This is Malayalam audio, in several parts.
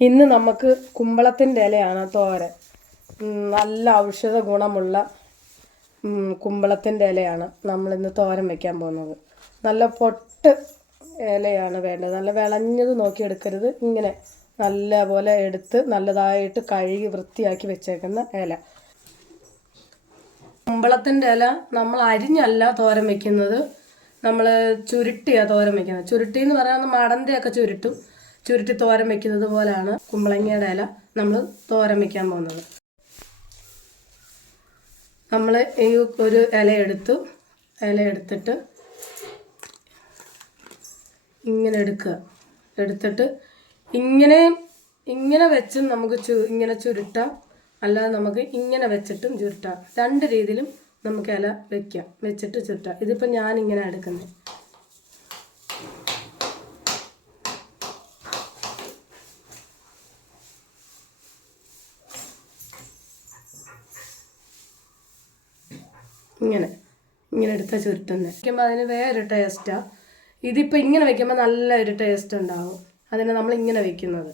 ഇന്ന് നമുക്ക് കുമ്പളത്തിന്റെ ഇലയാണ് തോരൻ. നല്ല ഔഷധ ഗുണമുള്ള കുമ്പളത്തിന്റെ ഇലയാണ് നമ്മളിന്ന് തോരൻ വയ്ക്കാൻ പോകുന്നത്. നല്ല പൊട്ട് ഇലയാണ് വേണ്ടത്. നല്ല വിളഞ്ഞത് നോക്കി എടുക്കരുത് ഇങ്ങനെ നല്ല പോലെ എടുത്ത് നല്ലതായിട്ട് കഴുകി വൃത്തിയാക്കി വെച്ചേക്കുന്ന ഇല. കുമ്പളത്തിന്റെ ഇല നമ്മൾ അരിഞ്ഞല്ല തോരൻ വെക്കുന്നത്. നമ്മൾ ചുരുട്ടിയാണ് തോരൻ വെക്കുന്നത്. ചുരുട്ടി എന്ന് പറയുന്നത് മടന്തയൊക്കെ ചുരുട്ടും. ചുരുട്ടി തോരൻ വെക്കുന്നത് പോലെയാണ് കുമ്പളങ്ങയുടെ ഇല നമ്മൾ തോരൻ വെക്കാൻ പോകുന്നത്. നമ്മൾ ഈ ഒരു ഇല എടുത്തു ഇല എടുത്തിട്ട് ഇങ്ങനെ എടുക്കുക. എടുത്തിട്ട് ഇങ്ങനെ ഇങ്ങനെ വെച്ചും നമുക്ക് ചു ഇങ്ങനെ ചുരുട്ടാം. അല്ലാതെ നമുക്ക് ഇങ്ങനെ വെച്ചിട്ടും ചുരുട്ടാം. രണ്ട് രീതിയിലും നമുക്ക് ഇല വെക്കാം. വെച്ചിട്ട് ചുരുട്ടാം. ഇതിപ്പോൾ ഇങ്ങനെ എടുക്കുന്നത് ഇങ്ങനെ ഇങ്ങനെ എടുത്താൽ ചുരുട്ടുന്നത് വയ്ക്കുമ്പോൾ അതിന് വേറൊരു ടേസ്റ്റാണ് ഇതിപ്പോൾ ഇങ്ങനെ വയ്ക്കുമ്പോൾ നല്ലൊരു ടേസ്റ്റ് ഉണ്ടാവും. അതിനെ നമ്മൾ ഇങ്ങനെ വെക്കുന്നത്.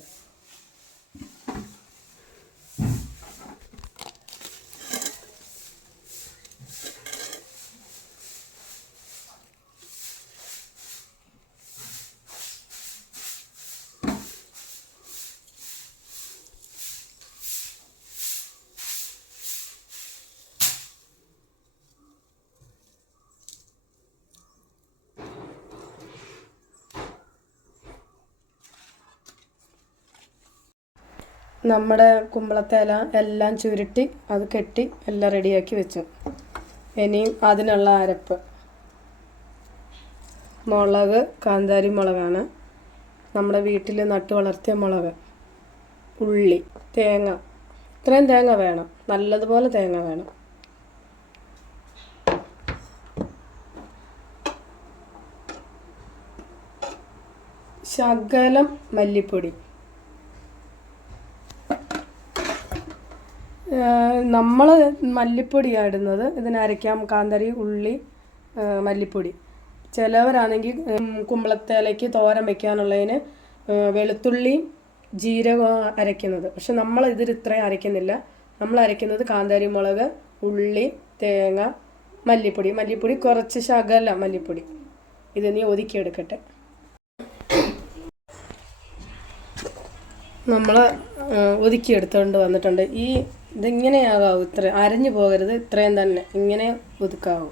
നമ്മുടെ കുമ്പളത്തേല എല്ലാം ചുരുട്ടി അത് കെട്ടി എല്ലാം റെഡിയാക്കി വെച്ചു. ഇനിയും അതിനുള്ള അരപ്പ്. മുളക് കാന്താരി മുളകാണ്. നമ്മുടെ വീട്ടിൽ നട്ടു വളർത്തിയ മുളക്. ഉള്ളി തേങ്ങ. ഇത്രയും തേങ്ങ വേണം. നല്ലതുപോലെ തേങ്ങ വേണം. ശകലം മല്ലിപ്പൊടി. നമ്മൾ മല്ലിപ്പൊടിയാണ് ഇടുന്നത് ഇതിനരയ്ക്കാം കാന്തരി ഉള്ളി മല്ലിപ്പൊടി. ചിലവരാണെങ്കിൽ കുമ്പളത്തേലയ്ക്ക് തോരൻ വെക്കാനുള്ളതിന് വെളുത്തുള്ളി വെളുത്തുള്ളിയും ജീരകവും അരയ്ക്കുന്നത്. പക്ഷെ നമ്മൾ ഇതിൽ ഇത്രയും അരയ്ക്കുന്നില്ല. നമ്മൾ അരയ്ക്കുന്നത് കാന്താരി മുളക് ഉള്ളി തേങ്ങ മല്ലിപ്പൊടി. മല്ലിപ്പൊടി കുറച്ച് ശകല മല്ലിപ്പൊടി. ഇത് നീ ഒതുക്കിയെടുക്കട്ടെ നമ്മൾ ഒതുക്കിയെടുത്തുകൊണ്ട് വന്നിട്ടുണ്ട്. ഈ ഇതിങ്ങനെയാകാവൂ? ഇത്ര അരഞ്ഞു പോകരുത്. ഇത്രയും തന്നെ. ഇങ്ങനെ ഒതുക്കാവൂ.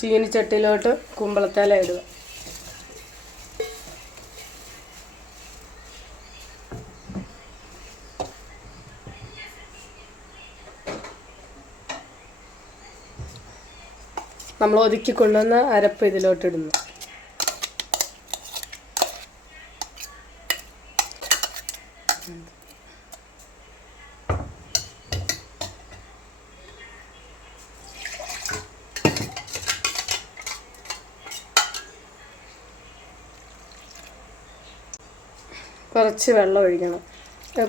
ചീനിച്ചട്ടിയിലോട്ട് കുമ്പളത്തേല ഇടുക. നമ്മൾ ഒതുക്കി കൊണ്ടുവന്ന അരപ്പ് ഇതിലോട്ടിടുന്നു. കുറച്ച് വെള്ളം ഒഴിക്കണം.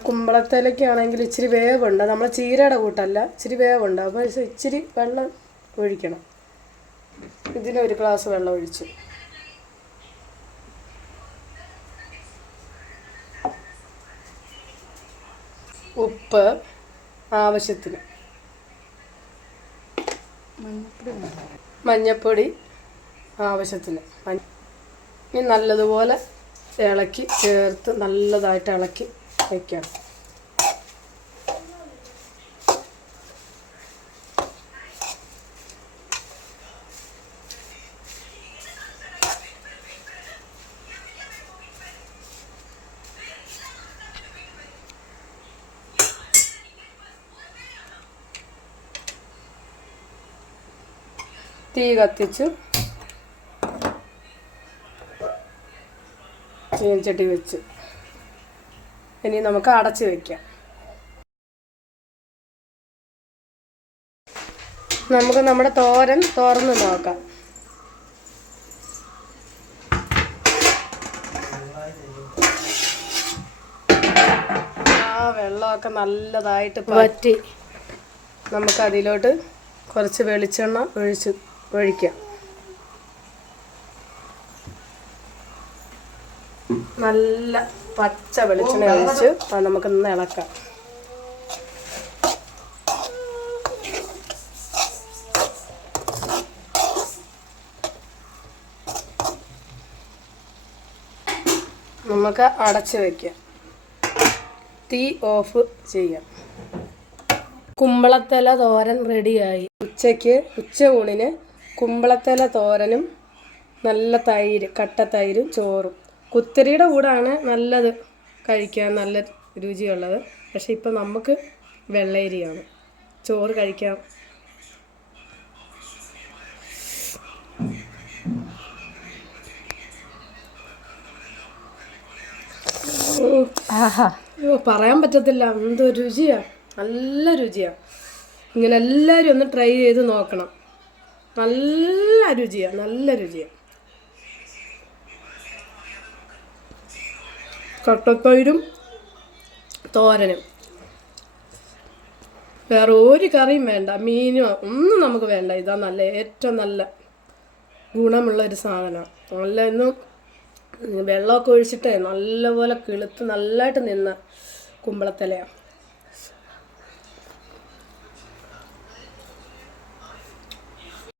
കുമ്പളത്തേലൊക്കെയാണെങ്കിൽ ഇച്ചിരി വേവുണ്ട്. നമ്മൾ ചീരയുടെ കൂട്ടല്ല ഇച്ചിരി വേവുണ്ട്. അപ്പോൾ ഇച്ചിരി വെള്ളം ഒഴിക്കണം. ഇതിനൊരു ഗ്ലാസ് വെള്ളം ഒഴിച്ചു. ഉപ്പ് ആവശ്യത്തിന്. മഞ്ഞപ്പൊടി ആവശ്യത്തിന്. ഇനി നല്ലതുപോലെ ഇളക്കി ചേർത്ത് നല്ലതായിട്ട് ഇളക്കി വയ്ക്കണം തീ കത്തിച്ച് ചീനച്ചട്ടി വെച്ച്. ഇനി നമുക്ക് അടച്ച് വെക്കാം. നമുക്ക് നമ്മുടെ തോരൻ തുറന്ന് നോക്കാം. ആ വെള്ളമൊക്കെ നല്ലതായിട്ട് പറ്റി നമുക്ക് അതിലോട്ട് കുറച്ച് വെളിച്ചെണ്ണ ഒഴിച്ച് ഒഴിക്കാം നല്ല പച്ച വെളിച്ചെണ്ണ ഒഴിച്ച് അത് നമുക്കൊന്ന് ഇളക്കാം. നമുക്ക് അടച്ച് വയ്ക്കാം തീ ഓഫ് ചെയ്യാം. കുമ്പളത്തല തോരൻ റെഡിയായി ഉച്ചയ്ക്ക് ഉച്ച ഊണിന് കുമ്പളത്തല തോരനും നല്ല തൈര് കട്ട തൈരും ചോറും. കുത്തരിയുടെ കൂടാണ് നല്ലത് കഴിക്കാൻ നല്ല രുചിയുള്ളത്. പക്ഷെ ഇപ്പം നമുക്ക് വെള്ളയരിയാണ് ചോറ് കഴിക്കാം. പറയാൻ പറ്റത്തില്ല. എന്ത് രുചിയാ. നല്ല രുചിയാ. ഇങ്ങനെ എല്ലാവരും ഒന്ന് ട്രൈ ചെയ്ത് നോക്കണം. നല്ല രുചിയാ നല്ല രുചിയാ. കട്ടത്തൈരും തോരനും. വേറെ ഒരു കറിയും വേണ്ട മീനോ ഒന്നും നമുക്ക് വേണ്ട. ഇതാ നല്ല ഏറ്റവും നല്ല ഗുണമുള്ള ഒരു സാധനമാണ് നല്ല ഇന്നും വെള്ളമൊക്കെ ഒഴിച്ചിട്ടേ നല്ലപോലെ കിളുത്ത് നല്ലതായിട്ട് നിന്ന കുമ്പളത്തലയാണ്